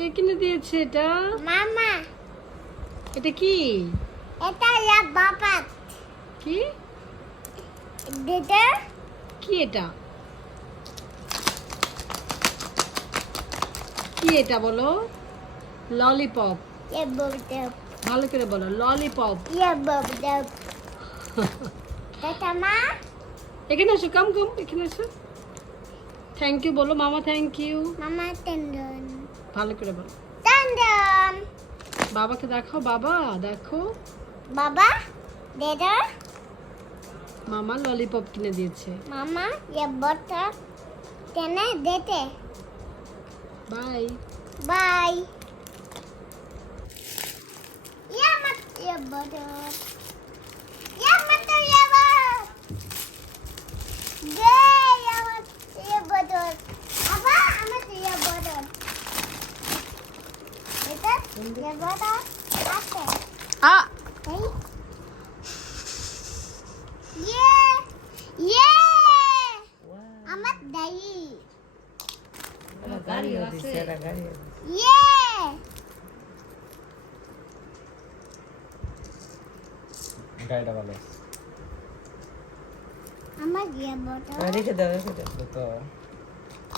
কে কিনে দিয়েছে এটা? মামা। এটা কি? এটা ইয়া বাবা। কি? দিদা। কি এটা? কি এটা বলো? ললিপপ। ইয়া বাবা। ভালো করে বলো, ললিপপ। ইয়া বাবা। এটা মা। এখানে এসো, কাম এখানে এসো। থ্যাংক ইউ বলো, মামা থ্যাংক ইউ। মামা টেন্ডন। ভালো করে বলো। টেন্ডন। বাবাকে দেখাও, বাবা দেখো। বাবা। দিদা। মামা ললিপপ কিনে দিয়েছে। মামা ইয়া বাবা। তেনে দেতে। বাই। বাই। ইয়া মা ইয়া বাবা। ইয়া মা তো ইয়া বাবা। গে ইয়া মা ইয়া বাবা। আবা আমার ইয়া বাবা। এটা ইয়া বাবা আছে। আ এই ইয়ে ইয়ে আমার দাই গাড়ি আছে গাড়ি ইয়ে গাড়িটা ভালো আমার ইয়া বাবা রেখে দাও তো